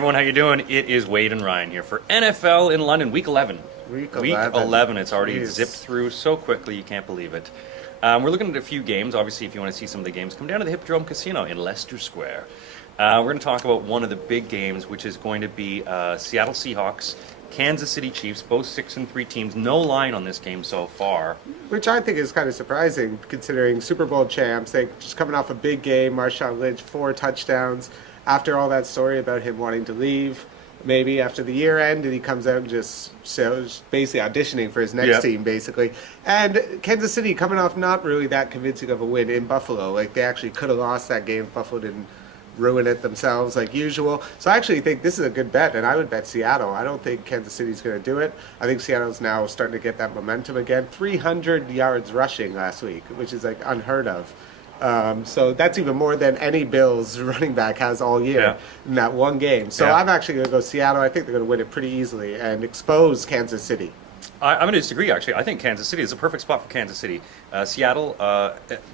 everyone, how you doing? It is Wade and Ryan here for NFL in London, Week 11. Week 11. It's already Jeez. zipped through so quickly, you can't believe it. We're looking at a few games. Obviously, if you want to see some of the games, come down to the Hippodrome Casino in Leicester Square. We're going to talk about one of the big games, which is going to be Seattle Seahawks, Kansas City Chiefs, both 6-3 teams. No line on this game so far. Which I think is kind of surprising, considering Super Bowl champs. They just coming off a big game. Marshawn Lynch, 4 touchdowns. After all that story about him wanting to leave, maybe after the year end, and he comes out and just shows basically auditioning for his next team, basically. And Kansas City coming off not really that convincing of a win in Buffalo. Like, they actually could have lost that game if Buffalo didn't ruin it themselves like usual. So I actually think this is a good bet, and I would bet Seattle. I don't think Kansas City's going to do it. I think Seattle's now starting to get that momentum again. 300 yards rushing last week, which is like unheard of. So that's even more than any Bills running back has all year in that one game. So I'm actually going to go Seattle. I think they're going to win it pretty easily and expose Kansas City. I'm going to disagree, actually. I think Kansas City is a perfect spot for Kansas City. Seattle,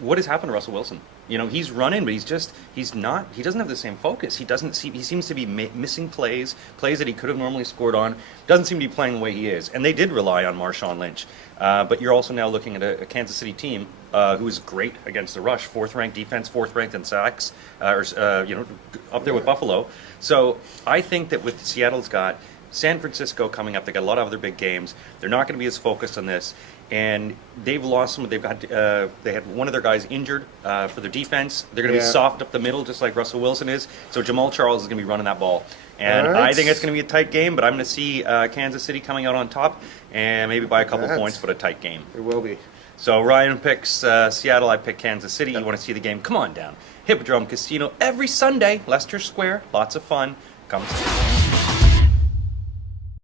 what has happened to Russell Wilson? You know, he's running, but he doesn't have the same focus. He seems to be missing plays that he could have normally scored on. Doesn't seem to be playing the way he is. And they did rely on Marshawn Lynch. But you're also now looking at a Kansas City team who's great against the rush. 4th-ranked defense, 4th-ranked in sacks, up there with Buffalo. So I think that with Seattle's got San Francisco coming up, they got a lot of other big games. They're not going to be as focused on this, and they've lost some. They've got they had one of their guys injured for their defense. They're going to be soft up the middle, just like Russell Wilson is. So Jamal Charles is going to be running that ball, and I think it's going to be a tight game. But I'm going to see Kansas City coming out on top, and maybe by a couple points, but a tight game. It will be. So Ryan picks Seattle. I pick Kansas City. You want to see the game? Come on down, Hippodrome Casino every Sunday, Leicester Square. Lots of fun. Come see.